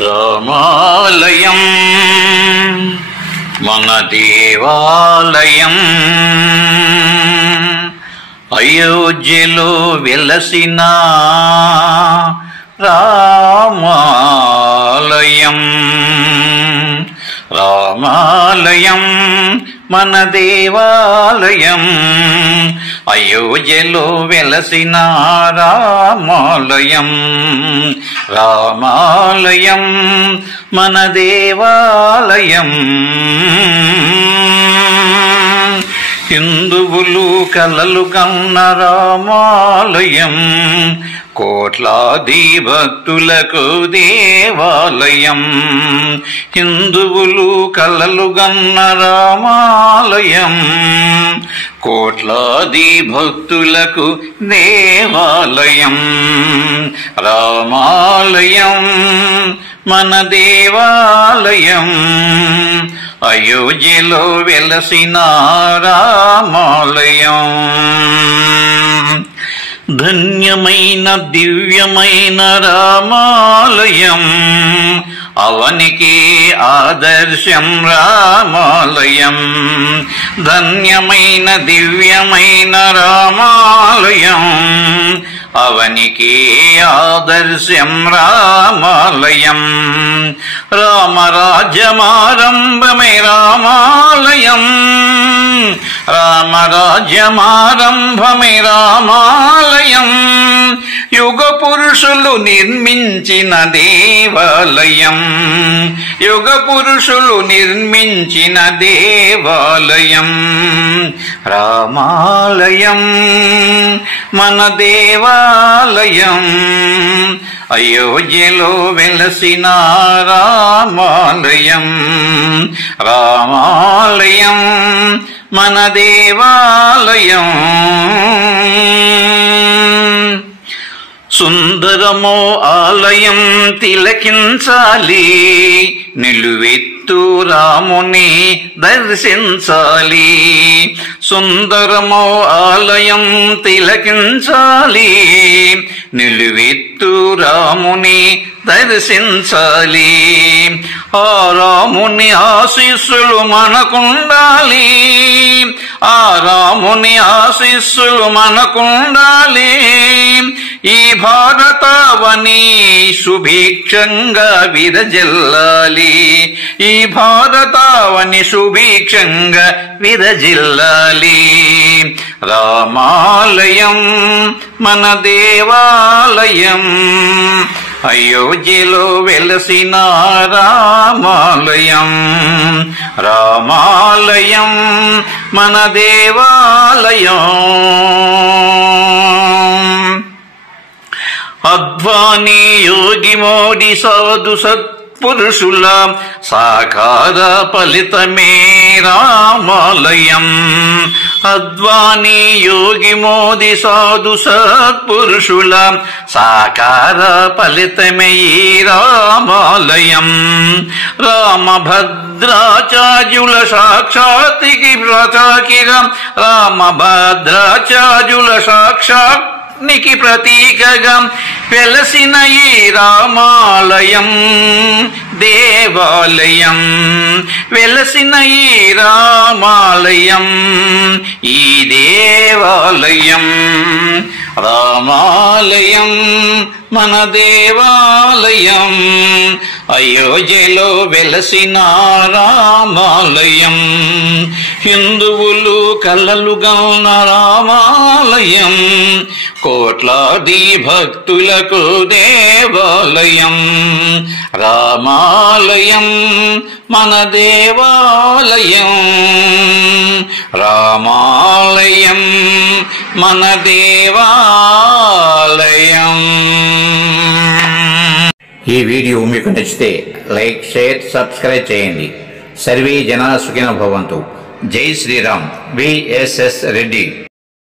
రామాలయం మన దేవాలయం, అయోధ్యలో వెలసిన రామాలయం. రామాలయం మన దేవాలయం, అయోధ్యలో వెలసిన రామాలయం. రామాలయం మన దేవాలయం. హిందువులు కలలు కన్న రామాలయం, కోట్లాది భక్తులకు దేవాలయం. హిందువులు కలలు కన్న రామాలయం, కోట్లాది భక్తులకు దేవాలయం. రామాలయం మన దేవాలయం, అయోధ్యలో వెలసిన రామాలయం. ధన్యమైన దివ్యమైన రామాలయం, అవనికి ఆదర్శం రామాలయం. ధన్యమైన దివ్యమైన రామాలయం, అవనికి ఆదర్శం రామాలయం. రామరాజ్యమారంభమే రామాలయం, రామరాజ్యమారంభమే రామాలయం. యుగ పురుషులు నిర్మించిన దేవాలయం, యుగ పురుషులు నిర్మించిన దేవాలయం. రామాలయం మన దేవాలయం, అయోధ్యలో వెలసిన రామాలయం. రామాలయం మన దేవాలయం. సుందరమో ఆలయం తిలకించాలి, నిలువెత్తు రాముని దర్శించాలి. సుందరమో ఆలయం తిలకించాలి, నిలువెత్తు రాముని దర్శించాలి. ఆ రాముని ఆశీస్సులు మనకుండాలి, ఆ రాముని ఆశీస్సులు మనకుండాలి. ఈ భారతావని సుభిక్షంగా విరజిల్లాలి, ఈ భారతావని సుభిక్షంగా విరజిల్లాలి. రామాలయం మన దేవాలయం, అయోధ్యలో వెలసిన రామాలయం. రామాలయం మన దేవాలయం. అద్వానీ యోగి మోడి సాధు సత్పురుషుల సాకార ఫలితమే రామాలయం. అద్వానీ యోగి మోది సాధు సత్పురుషుల సాకార ఫలితమే రామాలయం. రామభద్రాచార్యుల సాక్షాత్కి ప్రతాకిరం, రామభద్రాచార్యుల సాక్షాత్నికి ప్రతీకగా వెలసిన ఈ రామాలయం దేవాలయం. వెలసిన ఈ రామాలయం ఈ దేవాలయం. రామాలయం మన దేవాలయం, అయోధ్యలో వెలసిన రామాలయం. హిందువులు కలలుగన్న రామాలయం, కోట్లాది భక్తులకు దేవాలయం. రామాలయం మన దేవాలయం. రామాలయం మన దేవాలయం. ఈ వీడియో మీకు నచ్చితే లైక్, షేర్, సబ్స్క్రైబ్ చేయండి. సర్వే జనా సుఖినో భవంతు. జై శ్రీరామ్. విఎస్ఎస్ రెడ్డి.